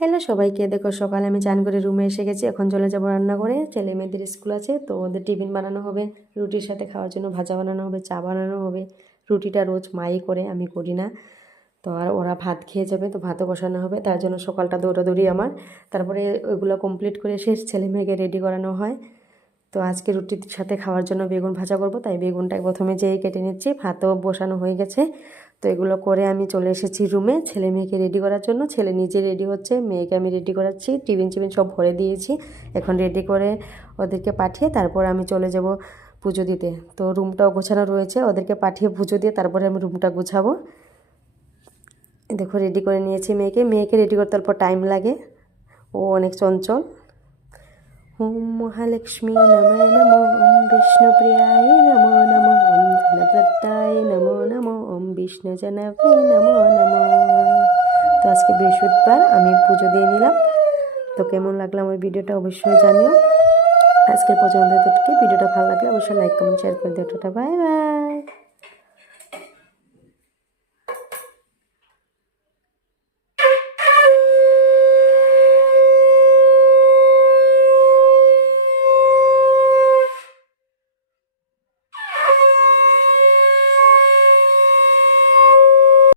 Hello সবাইকে, দেখো সকালে আমি চান করে রুমে এসে গেছি। এখন চলে যাবো রান্না করে। ছেলে মেয়েদের স্কুল আছে, তো ওদের টিফিন বানানো হবে, রুটির সাথে খাওয়ার জন্য ভাজা বানানো হবে, চা বানানো হবে। রুটিটা রোজ মাই করে, আমি করি না। তো আর ওরা ভাত খেয়ে যাবে, তো ভাতও বসানো হবে, তার জন্য সকালটা দৌড়াদৌড়ি আমার। তারপরে ওইগুলো কমপ্লিট করে এসে ছেলে মেয়েকে রেডি করানো হয়। তো আজকে রুটির সাথে খাওয়ার জন্য বেগুন ভাজা করব, তাই বেগুনটা প্রথমে যেয়ে কেটে নিচ্ছি। ভাতও বসানো হয়ে গেছে। তো এগুলো করে আমি চলে এসেছি রুমে ছেলে মেয়েকে রেডি করার জন্য। ছেলে নিজে রেডি হচ্ছে, মেয়েকে আমি রেডি করাচ্ছি। টিফিন সব ভরে দিয়েছি। এখন রেডি করে ওদেরকে পাঠিয়ে তারপর আমি চলে যাব পুজো দিতে। তো রুমটাও গোছানো রয়েছে, ওদেরকে পাঠিয়ে পুজো দিয়ে তারপরে আমি রুমটা গুছাবো। দেখো রেডি করে নিয়েছি মেয়েকে রেডি করতে অল্প টাইম লাগে, ও অনেক চঞ্চল। ওম মহালক্ষ্মী নমঃ নমঃ, ওম বিষ্ণুপ্রিয়ায় নমঃ নমঃ, ওম ধনপ্রদায় নমঃ নমঃ, ওম বিষ্ণুজনপে নমঃ নমঃ। তো আজকে বৃহস্পতিবার আমি পুজো দিয়ে নিলাম। তো কেমন লাগলো আমার ভিডিওটা অবশ্যই জানিও। আজকের পর্যন্ত এতটুকু। ভিডিওটা ভালো লাগলে অবশ্যই লাইক কমেন্ট শেয়ার করে দিও। Tata, bye bye.